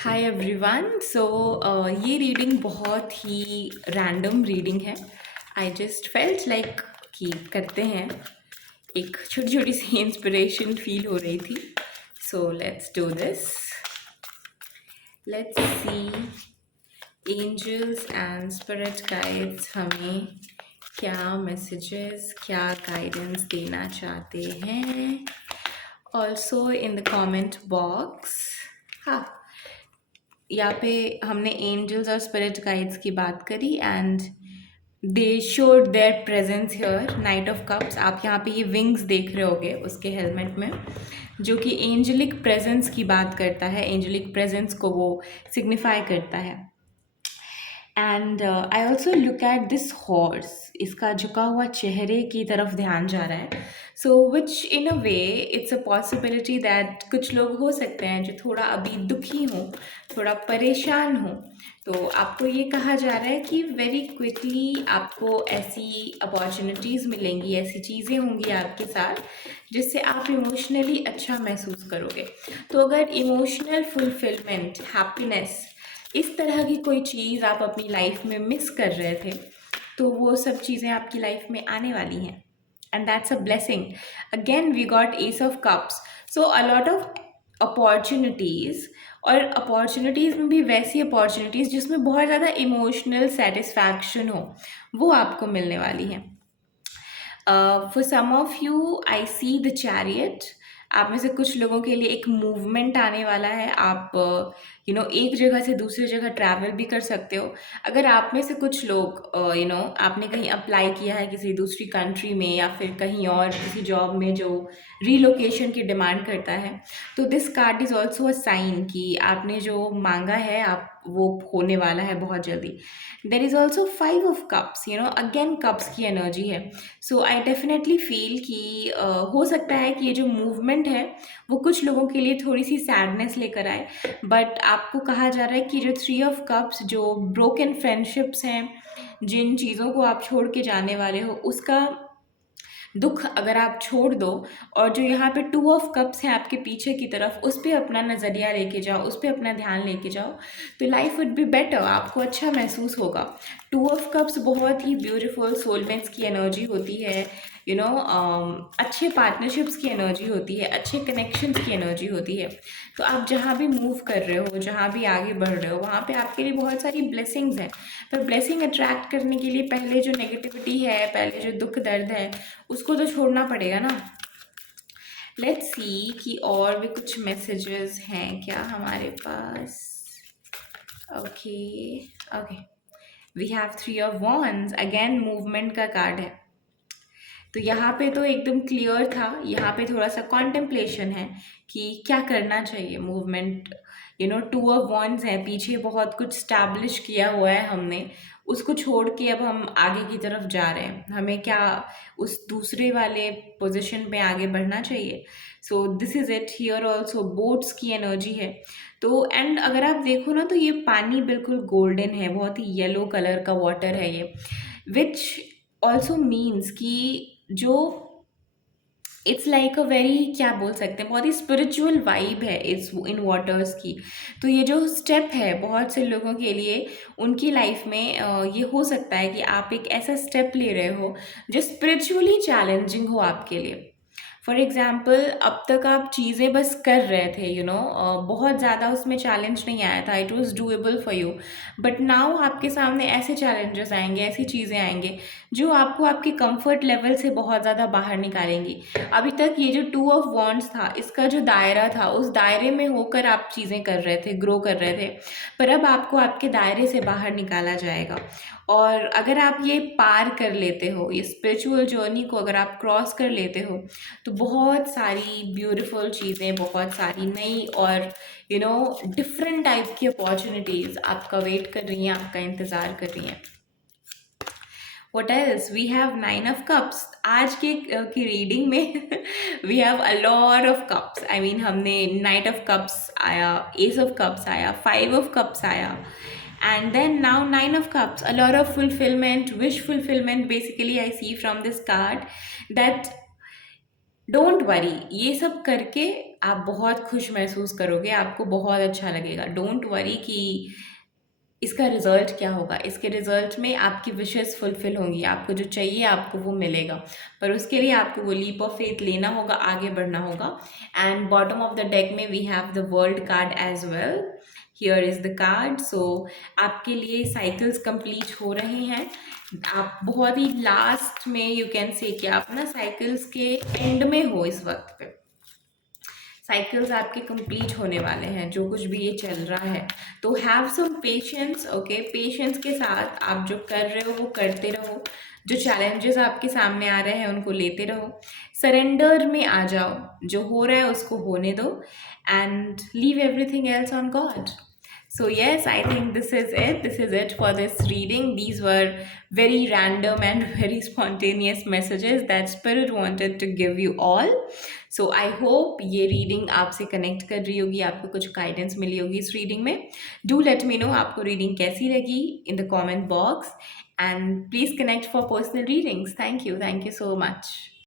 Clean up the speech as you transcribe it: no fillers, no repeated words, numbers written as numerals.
Hi everyone. सो ये reading बहुत ही random reading है। आई जस्ट फेल्ट लाइक कि करते हैं। एक छोटी छोटी सी इंस्पिरेशन फील हो रही थी। So let's do this. Let's see angels and spirit guides हमें क्या मैसेजेस, क्या गाइडेंस देना चाहते हैं। Also in the comment box. हाँ, यहाँ पे हमने एंजल्स और स्पिरिट गाइड्स की बात करी and they showed there presence here. Night of cups, आप यहाँ पे ये विंग्स देख रहे होगे उसके हेलमेट में, जो कि एंजलिक प्रेजेंस की बात करता है। एंजलिक प्रेजेंस को वो सिग्निफाई करता है। And I also look at this horse. इसका झुका हुआ चेहरे की तरफ ध्यान जा रहा है। So which in a way it's a possibility that कुछ लोग हो सकते हैं जो थोड़ा अभी दुखी हों, थोड़ा परेशान हों। तो आपको ये कहा जा रहा है कि वेरी क्विकली आपको ऐसी अपॉर्चुनिटीज़ मिलेंगी, ऐसी चीज़ें होंगी आपके साथ जिससे आप इमोशनली अच्छा महसूस करोगे। तो अगर इमोशनल फुलफिलमेंट, हैप्पीनेस, इस तरह की कोई चीज़ आप अपनी लाइफ में मिस कर रहे थे, तो वो सब चीज़ें आपकी लाइफ में आने वाली हैं। And that's a blessing. Again we got ace of cups. So a lot of opportunities, और अपॉर्चुनिटीज़ में भी वैसी अपॉर्चुनिटीज़ जिसमें बहुत ज़्यादा इमोशनल सेटिस्फैक्शन हो, वो आपको मिलने वाली हैं। For some of you I see the chariot. आप में से कुछ लोगों के लिए एक मूवमेंट आने वाला है। आप एक जगह से दूसरी जगह ट्रैवल भी कर सकते हो। अगर आप में से कुछ लोग आपने कहीं अप्लाई किया है किसी दूसरी कंट्री में, या फिर कहीं और किसी जॉब में जो रीलोकेशन की डिमांड करता है, तो this card is also a sign कि आपने जो मांगा है आप वो होने वाला है बहुत जल्दी। There is also 5 of cups, again cups की एनर्जी है। सो आई डेफिनेटली फील कि हो सकता है कि ये जो मूवमेंट है वो कुछ लोगों के लिए थोड़ी सी सैडनेस लेकर आए, बट आपको कहा जा रहा है कि जो 3 of cups, जो ब्रोकन फ्रेंडशिप्स हैं, जिन चीज़ों को आप छोड़ के जाने वाले हो, उसका दुख अगर आप छोड़ दो, और जो यहाँ पे 2 of cups हैं आपके पीछे की तरफ, उस पर अपना नज़रिया लेके जाओ, उस पर अपना ध्यान लेके जाओ, तो लाइफ वुड बी बेटर। आपको अच्छा महसूस होगा। 2 of cups बहुत ही ब्यूटीफुल सोलमेट्स की एनर्जी होती है। अच्छे पार्टनरशिप्स की एनर्जी होती है, अच्छे कनेक्शंस की एनर्जी होती है। तो आप जहाँ भी मूव कर रहे हो, जहाँ भी आगे बढ़ रहे हो, वहाँ पे आपके लिए बहुत सारी ब्लेसिंग्स हैं। पर ब्लेसिंग अट्रैक्ट करने के लिए पहले जो नेगेटिविटी है, पहले जो दुख दर्द है, उसको तो छोड़ना पड़ेगा ना। लेट्स सी कि और भी कुछ मैसेजेस हैं क्या हमारे पास। Okay okay, we have 3 of wands। Again movement का कार्ड है। तो यहाँ पे तो एकदम क्लियर था, यहाँ पे थोड़ा सा कॉन्टेम्पलेशन है कि क्या करना चाहिए। मूवमेंट 2 of wands है, पीछे बहुत कुछ स्टैब्लिश किया हुआ है हमने, उसको छोड़ के अब हम आगे की तरफ जा रहे हैं। हमें क्या उस दूसरे वाले पोजीशन पे आगे बढ़ना चाहिए। So this is it. Here also boats की एनर्जी है। तो एंड अगर आप देखो ना, तो ये पानी बिल्कुल गोल्डन है, बहुत ही येलो कलर का वाटर है ये, विच ऑल्सो मीन्स कि जो इट्स लाइक अ वेरी, क्या बोल सकते हैं, बहुत ही स्पिरिचुअल वाइब है इस इन वाटर्स की। तो ये जो स्टेप है बहुत से लोगों के लिए, उनकी लाइफ में ये हो सकता है कि आप एक ऐसा स्टेप ले रहे हो जो स्पिरिचुअली चैलेंजिंग हो आपके लिए। फॉर एग्ज़ाम्पल, अब तक आप चीज़ें बस कर रहे थे, बहुत ज़्यादा उसमें चैलेंज नहीं आया था, it was doable for you. But now आपके सामने ऐसे चैलेंजेस आएंगे, ऐसी चीज़ें आएंगे जो आपको आपके कंफर्ट लेवल से बहुत ज़्यादा बाहर निकालेंगी। अभी तक ये जो 2 of wands था, इसका जो दायरा था, उस दायरे में होकर आप चीज़ें कर रहे थे, ग्रो कर रहे थे, पर अब आपको आपके दायरे से बाहर निकाला जाएगा। और अगर आप ये पार कर लेते हो, ये स्पिरिचुअल जर्नी को अगर आप क्रॉस कर लेते हो, तो बहुत सारी ब्यूटीफुल चीज़ें, बहुत सारी नई और डिफरेंट टाइप की अपॉर्चुनिटीज़ आपका वेट कर रही हैं, आपका इंतज़ार कर रही हैं। What else? We have 9 of cups। आज के की रीडिंग में we have a lot of cups। I mean, हमने Knight of cups आया, Ace of cups आया, 5 of cups आया, and then now 9 of cups। A lot of fulfillment, wish fulfillment basically I see from this card, that don't worry, ये सब करके आप बहुत खुश महसूस करोगे, आपको बहुत अच्छा लगेगा। डोंट वरी कि इसका रिज़ल्ट क्या होगा। इसके रिज़ल्ट में आपकी विशेस फुलफ़िल होंगी, आपको जो चाहिए आपको वो मिलेगा। पर उसके लिए आपको वो लीप ऑफ फेथ लेना होगा, आगे बढ़ना होगा। And bottom of the deck में we have the world card as well. Here is the card. So आपके लिए साइकिल्स कंप्लीट हो रहे हैं। आप बहुत ही लास्ट में यू कैन से कि आप ना साइकिल्स के एंड में हो इस वक्त पे। साइकिल्स आपके कंप्लीट होने वाले हैं, जो कुछ भी ये चल रहा है। तो have some patience, okay. Patience के साथ आप जो कर रहे हो वो करते रहो। जो चैलेंजेस आपके सामने आ रहे हैं उनको लेते रहो। सरेंडर में आ जाओ, जो हो रहा है उसको होने दो and leave everything else on God. So yes, I think this is it. This is it for this reading. These were very random and very spontaneous messages that Spirit wanted to give you all. So I hope ये reading आपसे connect कर रही होगी, आपको कुछ guidance मिली होगी इस reading में. Do let me know आपको reading कैसी लगी in the comment box and please connect for personal readings. Thank you so much.